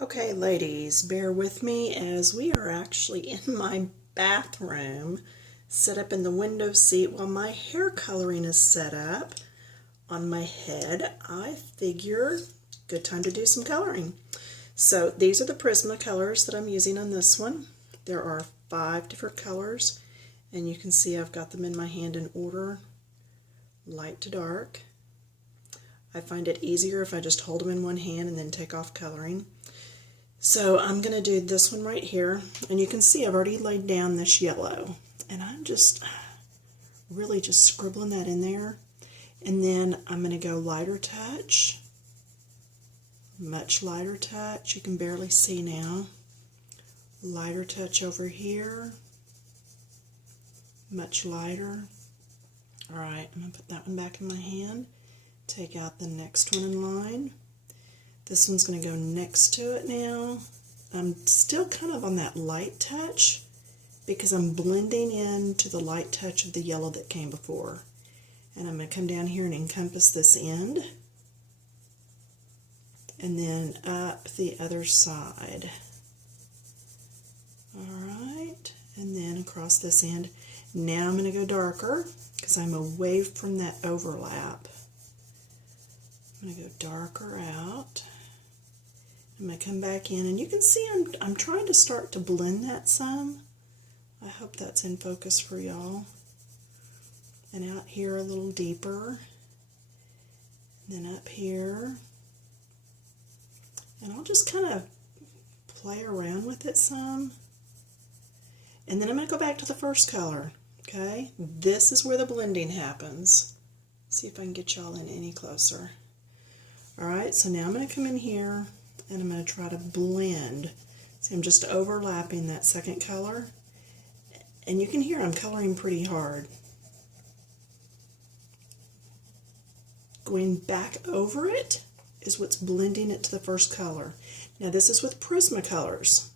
Okay, ladies, bear with me as we are actually in my bathroom, set up in the window seat while my hair coloring is set up on my head. I figure good time to do some coloring. So these are the Prismacolors that I'm using on this one. There are 5 different colors, and you can see I've got them in my hand in order, light to dark. I find it easier if I just hold them in one hand and then take off coloring. So I'm going to do this one right here, and you can see I've already laid down this yellow, and I'm just really just scribbling that in there. And then I'm going to go lighter touch, much lighter touch, you can barely see now, lighter touch over here, much lighter. Alright, I'm going to put that one back in my hand, take out the next one in line. This one's going to go next to it now. I'm still kind of on that light touch because I'm blending into the light touch of the yellow that came before. And I'm going to come down here and encompass this end. And then up the other side. Alright, and then across this end. Now I'm going to go darker because I'm away from that overlap. I'm going to go darker out. I'm going to come back in, and you can see I'm trying to start to blend that some. I hope that's in focus for y'all. And out here a little deeper. And then up here. And I'll just kind of play around with it some. And then I'm going to go back to the first color. Okay? This is where the blending happens. See if I can get y'all in any closer. Alright, so now I'm going to come in here. And I'm going to try to blend. See, I'm just overlapping that second color. And you can hear I'm coloring pretty hard. Going back over it is what's blending it to the first color. Now this is with Prismacolors.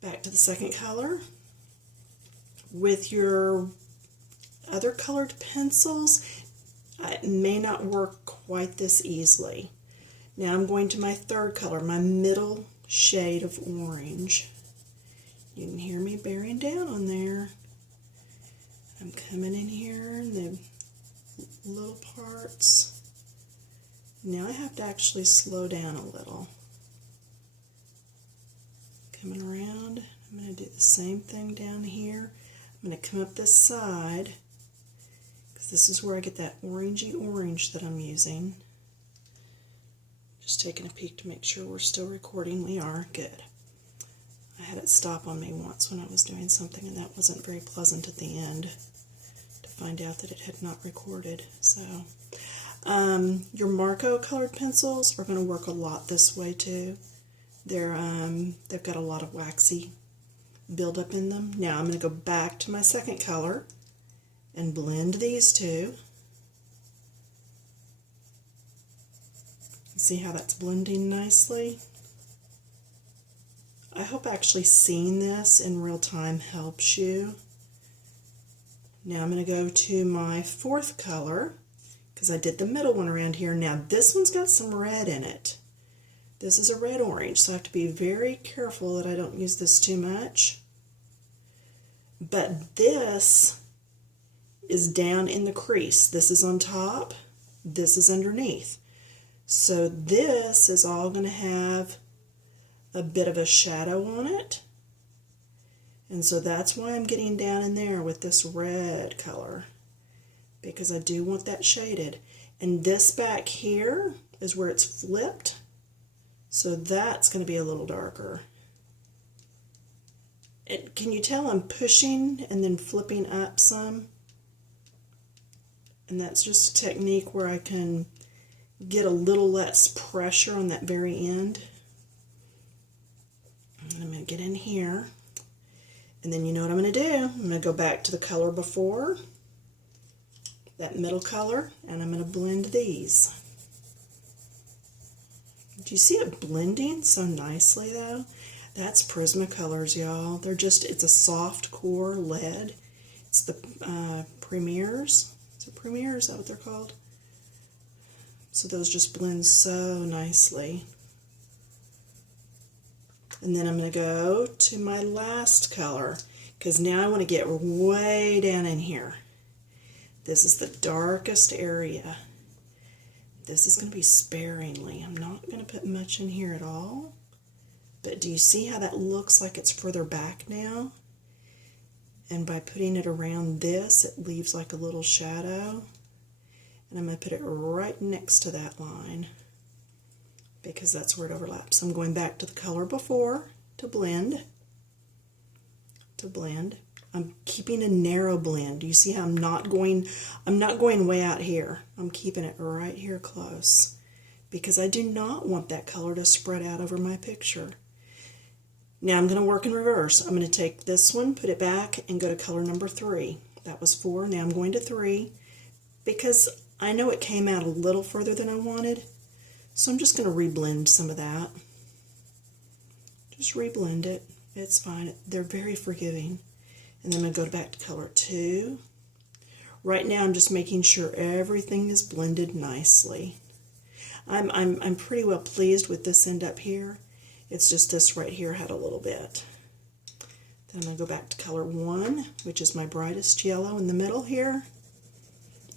Back to the second color. With your other colored pencils, it may not work quite this easily. Now I'm going to my third color, my middle shade of orange. You can hear me bearing down on there. I'm coming in here in the little parts. Now I have to actually slow down a little. Coming around, I'm going to do the same thing down here. I'm going to come up this side because this is where I get that orangey orange that I'm using. Just taking a peek to make sure we're still recording. We are. Good. I had it stop on me once when I was doing something, and that wasn't very pleasant at the end to find out that it had not recorded. So, your Marco colored pencils are going to work a lot this way too. They've got a lot of waxy buildup in them. Now I'm going to go back to my second color and blend these two. See how that's blending nicely? I hope actually seeing this in real time helps you. Now I'm going to go to my fourth color because I did the middle one around here. Now this one's got some red in it. This is a red orange, so I have to be very careful that I don't use this too much. But this is down in the crease. This is on top. This is underneath. So this is all going to have a bit of a shadow on it. And so that's why I'm getting down in there with this red color. Because I do want that shaded. And this back here is where it's flipped. So that's going to be a little darker. And can you tell I'm pushing and then flipping up some? And that's just a technique where I can get a little less pressure on that very end. And I'm going to get in here. And then you know what I'm going to do? I'm going to go back to the color before, that middle color, and I'm going to blend these. Do you see it blending so nicely though? That's Prismacolors, y'all. They're just, it's a soft core lead. It's the Premiers. Is it Premiers? Is that what they're called? So those just blend so nicely. And then I'm going to go to my last color, because now I want to get way down in here. This is the darkest area. This is going to be sparingly. I'm not going to put much in here at all. But do you see how that looks like it's further back now? And by putting it around this, it leaves like a little shadow. And I'm going to put it right next to that line, because that's where it overlaps. I'm going back to the color before to blend. I'm keeping a narrow blend. Do you see how I'm not going way out here. I'm keeping it right here close, because I do not want that color to spread out over my picture. Now I'm going to work in reverse. I'm going to take this one, put it back, and go to color number 3. That was 4. Now I'm going to 3, because I know it came out a little further than I wanted. So I'm just going to reblend some of that. Just reblend it. It's fine. They're very forgiving. And then I'm going to go back to color 2. Right now I'm just making sure everything is blended nicely. I'm pretty well pleased with this end up here. It's just this right here had a little bit. Then I'm going to go back to color 1, which is my brightest yellow in the middle here.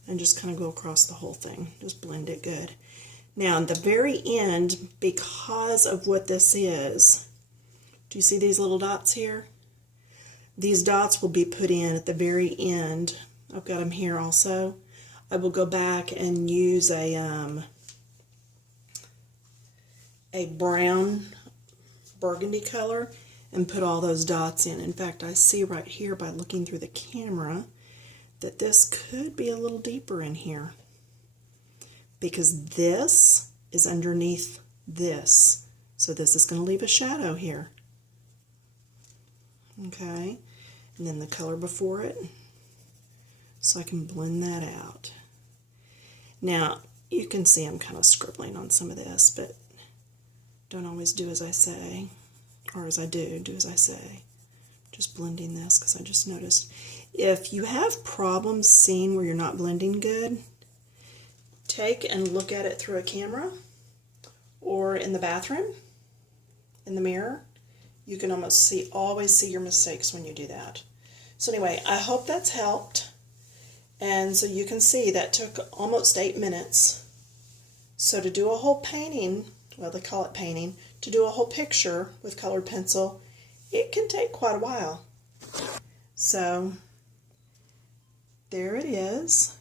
And just kind of go across the whole thing. Just blend it good. Now, at the very end, because of what this is, do you see these little dots here? These dots will be put in at the very end. I've got them here also. I will go back and use a brown burgundy color and put all those dots in. In fact, I see right here by looking through the camera that this could be a little deeper in here, because this is underneath this. So this is going to leave a shadow here. Okay, and then the color before it, so I can blend that out. Now, you can see I'm kind of scribbling on some of this, but don't always do as I say, or as I do as I say. Just blending this, because I just noticed. If you have problems seeing where you're not blending good, take and look at it through a camera or in the bathroom, in the mirror. You can always see your mistakes when you do that. So anyway, I hope that's helped. And so you can see that took almost 8 minutes. So to do a whole painting, well, they call it painting, to do a whole picture with colored pencil, it can take quite a while. So there it is.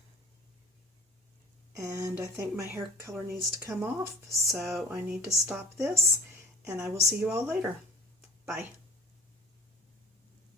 And I think my hair color needs to come off, so I need to stop this, and I will see you all later. Bye.